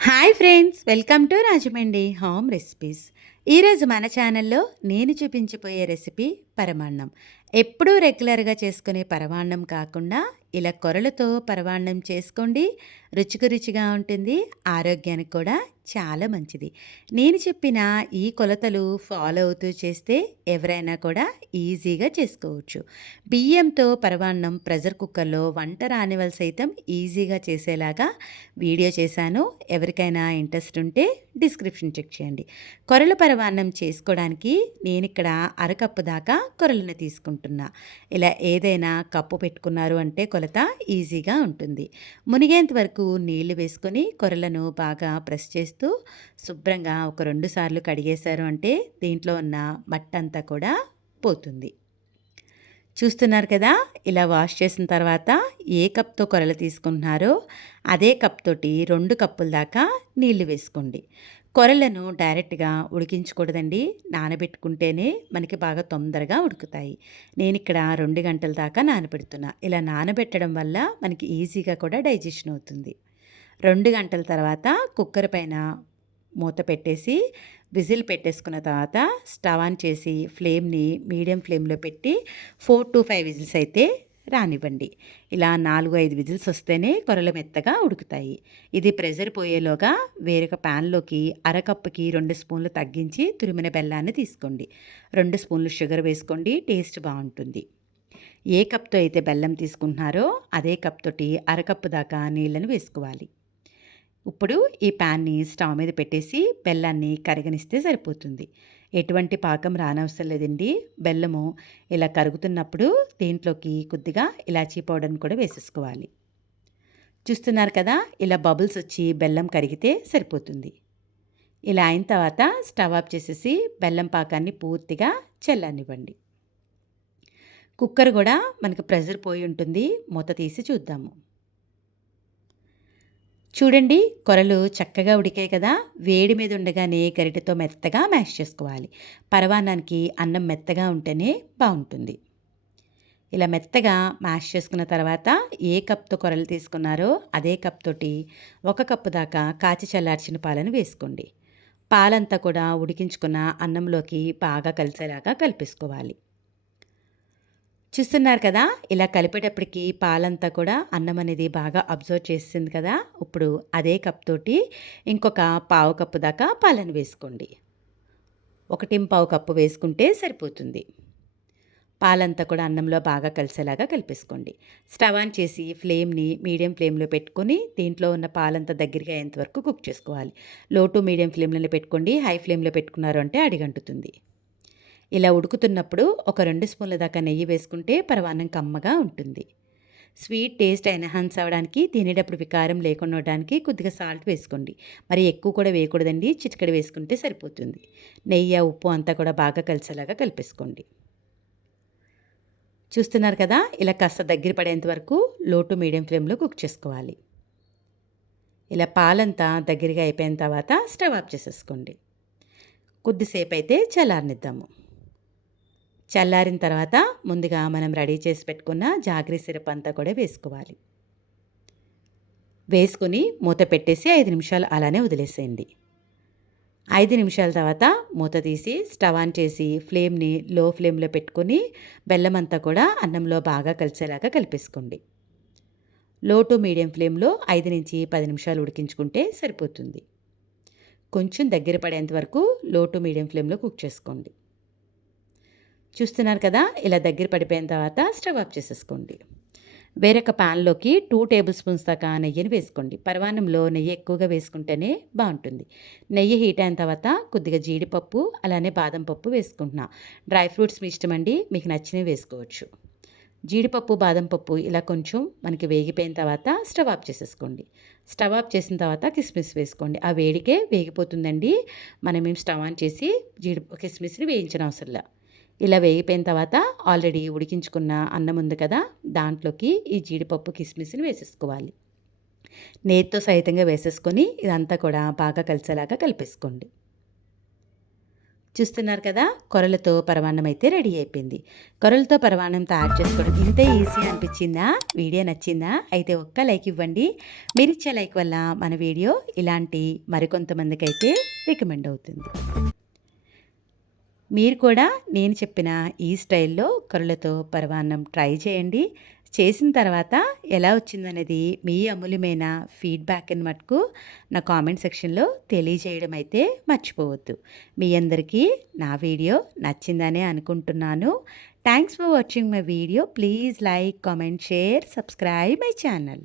Hi friends welcome to Rajahmundry home recipes. ఈరోజు మన ఛానల్లో నేను చూపించిపోయే రెసిపీ పరమాన్నం. ఎప్పుడూ రెగ్యులర్గా చేసుకునే పరమాన్నం కాకుండా ఇలా కొరలతో పరమాన్నం చేసుకోండి. రుచికి రుచిగా ఉంటుంది ఆరోగ్యానికి కూడా చాలా మంచిది. నేను చెప్పిన ఈ కొలతలు ఫాలో అవుతూ చేస్తే ఎవరైనా కూడా ఈజీగా చేసుకోవచ్చు. బియ్యంతో పరమాన్నం ప్రెషర్ కుక్కర్లో వంట రానివల్ సైతం ఈజీగా చేసేలాగా వీడియో చేశాను. ఎవరికైనా ఇంట్రెస్ట్ ఉంటే డిస్క్రిప్షన్ చెక్ చేయండి. కొరల పరమాన్నం చేసుకోవడానికి నేను ఇక్కడ అరకప్పు దాకా కొరలను తీసుకుంటున్నా. ఇలా ఏదైనా కప్పు పెట్టుకున్నారు అంటే కొలత ఈజీగా ఉంటుంది. మునిగేంత వరకు నీళ్ళు వేసుకొని కొరలను బాగా ప్రెస్ చేస్తూ శుభ్రంగా ఒక రెండు సార్లు కడిగేశారు అంటే దీంట్లో ఉన్న మట్టంతా కూడా పోతుంది. చూస్తున్నారు కదా ఇలా వాష్ చేసిన తర్వాత ఏ కప్తో కొరలు తీసుకుంటున్నారో అదే కప్ తోటి రెండు కప్పుల దాకా నీళ్ళు వేసుకోండి. కొరలను డైరెక్ట్గా ఉడికించకూడదండి. నానబెట్టుకుంటేనే మనకి బాగా తొందరగా ఉడుకుతాయి. నేను ఇక్కడ రెండు గంటల దాకా నానబెడుతున్నా. ఇలా నానబెట్టడం వల్ల మనకి ఈజీగా కూడా డైజెషన్ అవుతుంది. రెండు గంటల తర్వాత కుక్కర్ పైన మూత పెట్టేసి విజిల్ పెట్టేసుకున్న తర్వాత స్టవ్ ఆన్ చేసి ఫ్లేమ్ని మీడియం ఫ్లేమ్లో పెట్టి ఫోర్ టు ఫైవ్ విజిల్స్ అయితే రానివ్వండి. ఇలా నాలుగు ఐదు విజిల్స్ వస్తేనే కొరలు మెత్తగా ఉడుకుతాయి. ఇది ప్రెజర్ పోయేలోగా వేరొక ప్యాన్లోకి అరకప్పుకి రెండు స్పూన్లు తగ్గించి తురిమిన బెల్లాన్ని తీసుకోండి. రెండు స్పూన్లు షుగర్ వేసుకోండి టేస్ట్ బాగుంటుంది. ఏ కప్తో అయితే బెల్లం తీసుకుంటున్నారో అదే కప్ తోటి అరకప్పు దాకా నీళ్ళను వేసుకోవాలి. ఇప్పుడు ఈ ప్యాన్ని స్టవ్ మీద పెట్టేసి బెల్లాన్ని కరగనిస్తే సరిపోతుంది. ఎటువంటి పాకం రానవసరం లేదండి. బెల్లము ఇలా కరుగుతున్నప్పుడు దీంట్లోకి కొద్దిగా ఇలాచీ పౌడర్ని కూడా వేసేసుకోవాలి. చూస్తున్నారు కదా ఇలా బబుల్స్ వచ్చి బెల్లం కరిగితే సరిపోతుంది. ఇలా అయిన తర్వాత స్టవ్ ఆఫ్ చేసేసి బెల్లం పాకాన్ని పూర్తిగా చల్లనివ్వండి. కుక్కర్ కూడా మనకు ప్రెజర్ పోయి ఉంటుంది. మూత తీసి చూద్దాము. చూడండి కొరలు చక్కగా ఉడికాయి కదా. వేడి మీద ఉండగానే గరిటెతో మెత్తగా మ్యాష్ చేసుకోవాలి. పరవానానికి అన్నం మెత్తగా ఉంటేనే బాగుంటుంది. ఇలా మెత్తగా మ్యాష్ చేసుకున్న తర్వాత ఏ కప్తో కొరలు తీసుకున్నారో అదే కప్ తోటి ఒక కప్పు దాకా కాచి చల్లార్చిన పాలను వేసుకోండి. పాలంతా కూడా ఉడికించుకున్న అన్నంలోకి బాగా కలిసేలాగా కలిపేసుకోవాలి. చూస్తున్నారు కదా? ఇలా కలిపేటప్పటికి పాలంతా కూడా అన్నం అనేది బాగా అబ్జర్వ్ చేసింది కదా? ఇప్పుడు అదే కప్ తోటి ఇంకొక పావు కప్పు దాకా పాలను వేసుకోండి. ఒకటి పావు కప్పు వేసుకుంటే సరిపోతుంది. పాలంతా కూడా అన్నంలో బాగా కలిసేలాగా కలిపేసుకోండి. స్టవ్ ఆన్ చేసి ఫ్లేమ్ని మీడియం ఫ్లేమ్లో పెట్టుకొని దీంట్లో ఉన్న పాలంతా దగ్గరగా అయ్యేంత వరకు కుక్ చేసుకోవాలి. లో టు మీడియం ఫ్లేమ్లో పెట్టుకోండి. హై ఫ్లేమ్లో పెట్టుకున్నారు అంటే అడిగంటుతుంది. ఇలా ఉడుకుతున్నప్పుడు ఒక రెండు స్పూన్ల దాకా నెయ్యి వేసుకుంటే పరవాన్నం కమ్మగా ఉంటుంది. స్వీట్ టేస్ట్ ఎన్హాన్స్ అవ్వడానికి తినేటప్పుడు వికారం లేకుండా ఉండడానికి కొద్దిగా సాల్ట్ వేసుకోండి. మరి ఎక్కువ కూడా వేయకూడదండి. చిటికడి వేసుకుంటే సరిపోతుంది. నెయ్యి ఉప్పు అంతా కూడా బాగా కలిసేలాగా కలిపేసుకోండి. చూస్తున్నారు కదా ఇలా కాస్త దగ్గర పడేంత వరకు లో టు మీడియం ఫ్లేమ్లో కుక్ చేసుకోవాలి. ఇలా పాలంతా దగ్గరగా అయిపోయిన తర్వాత స్టవ్ ఆఫ్ చేసేసుకోండి. కొద్దిసేపు అయితే చల్లారనిద్దాము. చల్లారిన తర్వాత ముందుగా మనం రెడీ చేసి పెట్టుకున్న జాగ్రీ సిరప్ అంతా కూడా వేసుకోవాలి. వేసుకుని మూత పెట్టేసి ఐదు నిమిషాలు అలానే వదిలేసేయండి. ఐదు నిమిషాల తర్వాత మూత తీసి స్టవ్ ఆన్ చేసి ఫ్లేమ్ని లో ఫ్లేమ్లో పెట్టుకొని బెల్లం అంతా కూడా అన్నంలో బాగా కలిసేలాగా కలిపేసుకోండి. లో టు మీడియం ఫ్లేమ్లో ఐదు నుంచి పది నిమిషాలు ఉడికించుకుంటే సరిపోతుంది. కొంచెం దగ్గర పడేంత వరకు లో టు మీడియం ఫ్లేమ్లో కుక్ చేసుకోండి. చూస్తున్నారు కదా? ఇలా దగ్గర పడిపోయిన తర్వాత స్టవ్ ఆఫ్ చేసేసుకోండి. వేరొక ప్యాన్లోకి టూ టేబుల్ స్పూన్స్ దాకా నెయ్యిని వేసుకోండి. పరవానంలో నెయ్యి ఎక్కువగా వేసుకుంటేనే బాగుంటుంది. నెయ్యి హీట్ అయిన తర్వాత కొద్దిగా జీడిపప్పు అలానే బాదం పప్పు వేసుకుంటున్నా. డ్రై ఫ్రూట్స్ మీ ఇష్టం అండి మీకు నచ్చినవి వేసుకోవచ్చు. జీడిపప్పు బాదం పప్పు ఇలా కొంచెం మనకి వేగిపోయిన తర్వాత స్టవ్ ఆఫ్ చేసేసుకోండి. స్టవ్ ఆఫ్ చేసిన తర్వాత కిస్మిస్ వేసుకోండి. ఆ వేడికే వేగిపోతుందండి. మనమేం స్టవ్ ఆన్ చేసి జీడి కిస్మిస్ని వేయించిన అవసరం ఇలా వేగిపోయిన తర్వాత ఆల్రెడీ ఉడికించుకున్న అన్నం ఉంది కదా దాంట్లోకి ఈ జీడిపప్పు కిస్మిస్ని వేసేసుకోవాలి. నేతితో సహితంగా వేసేసుకొని ఇదంతా కూడా బాగా కలిసేలాగా కలిపేసుకోండి. చూస్తున్నారు కదా కొరలతో పరమాన్నం అయితే రెడీ అయిపోయింది. కొరలతో పరమాన్నం తయారు చేసుకోవడం ఇంత ఈజీ అనిపించిందా? వీడియో నచ్చిందా? అయితే ఒక్క లైక్ ఇవ్వండి. మీరిచ్చే లైక్ వల్ల మన వీడియో ఇలాంటి మరికొంతమందికి అయితే రికమెండ్ అవుతుంది. మీరు కూడా నేను చెప్పిన ఈ స్టైల్లో కొరలతో పరమాన్నం ట్రై చేయండి. చేసిన తర్వాత ఎలా వచ్చిందనేది మీ అమూల్యమైన ఫీడ్బ్యాక్ని మటుకు నా కామెంట్ సెక్షన్లో తెలియజేయడం అయితే మర్చిపోవద్దు. మీ అందరికీ నా వీడియో నచ్చిందనే అనుకుంటున్నాను. Thanks for watching my video. Please like comment share subscribe my channel.